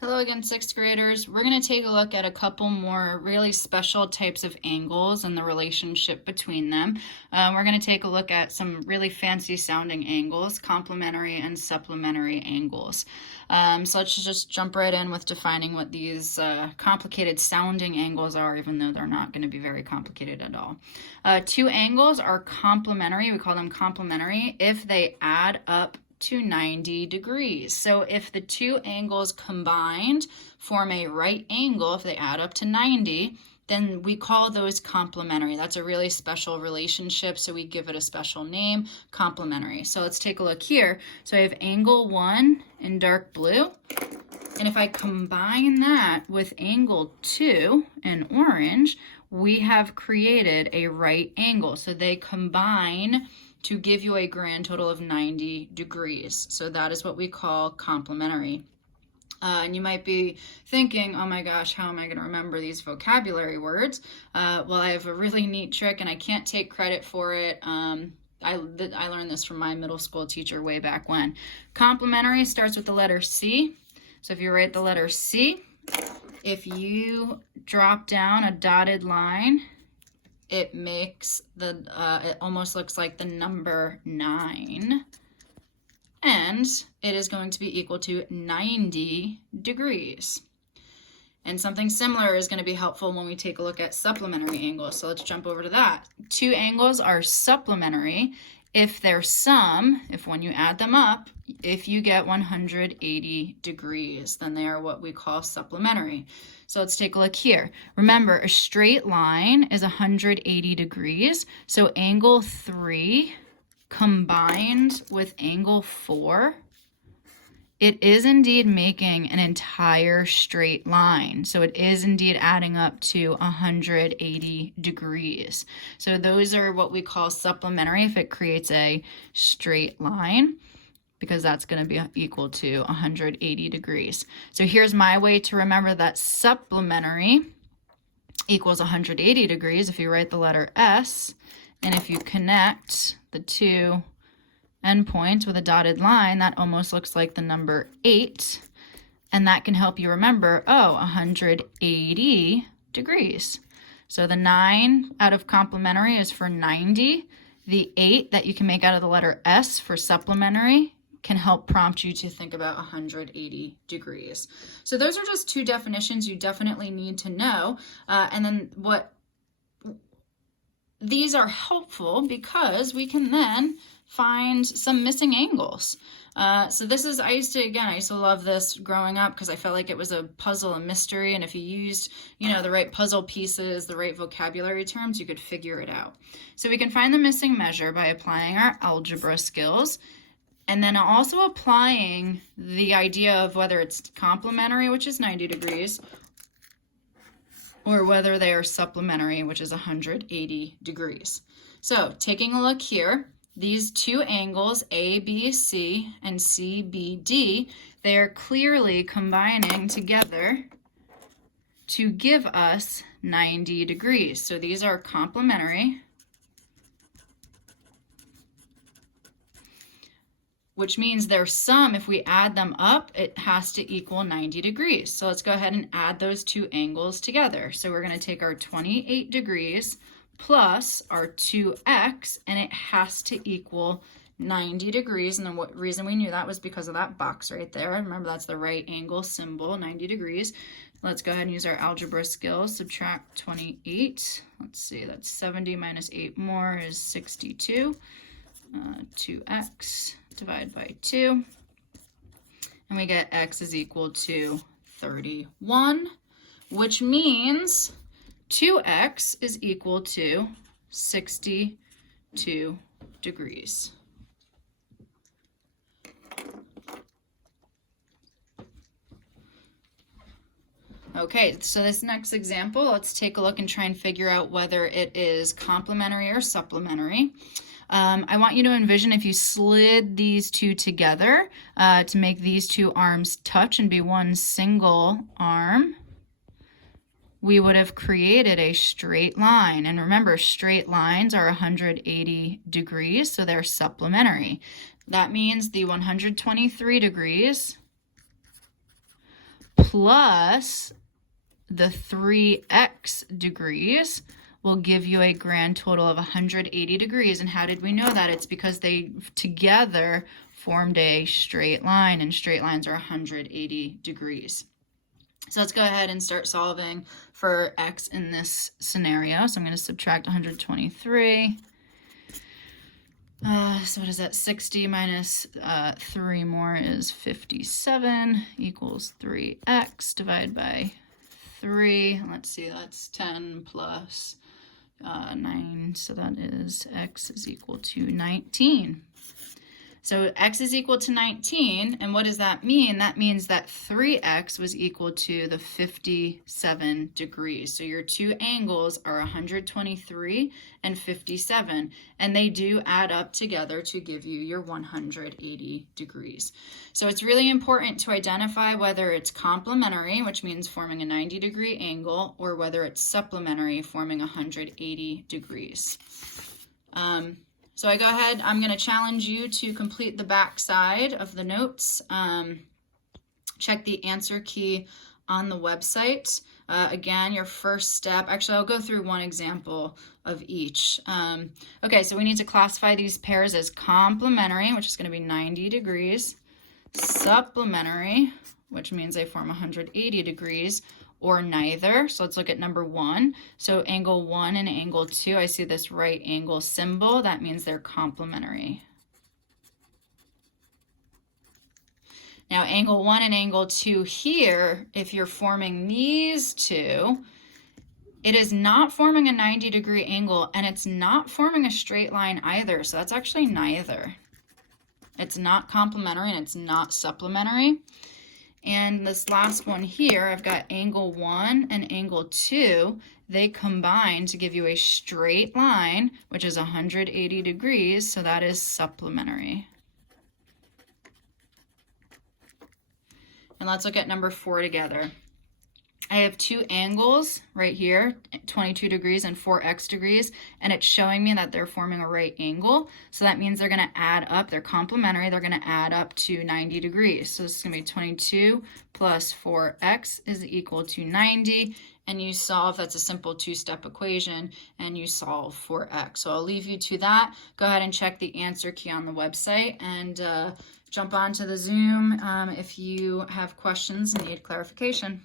Hello again, sixth graders. We're going to take a look at a couple more really special types of angles and the relationship between them. We're going to take a look at some really fancy sounding angles, complementary and supplementary angles. So let's just jump right in with defining what these complicated sounding angles are, even though they're not going to be very complicated at all. Two angles are complementary. We call them complementary if they add up to 90 degrees. So if the two angles combined form a right angle, if they add up to 90, then we call those complementary. That's a really special relationship, so we give it a special name, complementary. So let's take a look here. So I have angle 1 in dark blue, and if I combine that with angle 2 in orange, we have created a right angle. So they combine to give you a grand total of 90 degrees. So that is what we call complementary. And you might be thinking, oh my gosh, how am I going to remember these vocabulary words? Well, I have a really neat trick, and I can't take credit for it. I learned this from my middle school teacher way back when. Complementary starts with the letter C. So if you write the letter C, if you drop down a dotted line, it makes it almost looks like the number 9, and it is going to be equal to 90 degrees. And something similar is going to be helpful when we take a look at supplementary angles. So let's jump over to that. Two angles are supplementary if their sum, if when you add them up, if you get 180 degrees, then they are what we call supplementary. So let's take a look here. Remember, a straight line is 180 degrees. So angle 3 combined with angle 4, it is indeed making an entire straight line. So it is indeed adding up to 180 degrees. So those are what we call supplementary if it creates a straight line, because that's going to be equal to 180 degrees. So here's my way to remember that supplementary equals 180 degrees if you write the letter S, and if you connect the two endpoints with a dotted line, that almost looks like the number 8, and that can help you remember, 180 degrees. So the 9 out of complementary is for 90. The 8 that you can make out of the letter S for supplementary can help prompt you to think about 180 degrees. So those are just two definitions you definitely need to know. And then these are helpful because we can then find some missing angles. So this is, I used to love this growing up because I felt like it was a puzzle, a mystery, and if you used, the right puzzle pieces, the right vocabulary terms, you could figure it out. So we can find the missing measure by applying our algebra skills, and then also applying the idea of whether it's complementary, which is 90 degrees, or whether they are supplementary, which is 180 degrees. So taking a look here, these two angles, ABC and CBD, they are clearly combining together to give us 90 degrees. So these are complementary, which means their sum, if we add them up, it has to equal 90 degrees. So let's go ahead and add those two angles together. So we're going to take our 28 degrees plus our 2x, and it has to equal 90 degrees. And the reason we knew that was because of that box right there. Remember, that's the right angle symbol, 90 degrees. Let's go ahead and use our algebra skills. Subtract 28. Let's see, that's 70 minus 8 more is 62. 2x divided by 2. And we get x is equal to 31, which means 2x is equal to 62 degrees. Okay, so this next example, let's take a look and try and figure out whether it is complementary or supplementary. I want you to envision if you slid these two together to make these two arms touch and be one single arm, we would have created a straight line. And remember, straight lines are 180 degrees, so they're supplementary. That means the 123 degrees plus the 3x degrees will give you a grand total of 180 degrees. And how did we know that? It's because they together formed a straight line, and straight lines are 180 degrees. So let's go ahead and start solving for x in this scenario. So I'm going to subtract 123. So what is that? 60 minus 3 more is 57 equals 3x divided by 3. Let's see, that's 10 plus 9. So that is x is equal to 19. So x is equal to 19, and what does that mean? That means that 3x was equal to the 57 degrees. So your two angles are 123 and 57, and they do add up together to give you your 180 degrees. So it's really important to identify whether it's complementary, which means forming a 90-degree angle, or whether it's supplementary, forming 180 degrees. So I go ahead, I'm going to challenge you to complete the back side of the notes. Check the answer key on the website. Again, your first step, actually I'll go through one example of each. Okay, so we need to classify these pairs as complementary, which is going to be 90 degrees, supplementary, which means they form 180 degrees, or neither. So let's look at number 1. So angle 1 and angle 2, I see this right angle symbol. That means they're complementary. Now angle 1 and angle 2 here, if you're forming these two, it is not forming a 90-degree angle, and it's not forming a straight line either. So that's actually neither. It's not complementary and it's not supplementary. And this last one here, I've got angle 1 and angle 2. They combine to give you a straight line, which is 180 degrees, so that is supplementary. And let's look at number 4 together. I have two angles right here, 22 degrees and 4x degrees, and it's showing me that they're forming a right angle. So that means they're going to add up. They're complementary. They're going to add up to 90 degrees. So this is going to be 22 plus 4x is equal to 90. And you solve, that's a simple two-step equation, and you solve for x. So I'll leave you to that. Go ahead and check the answer key on the website, and jump onto the Zoom if you have questions and need clarification.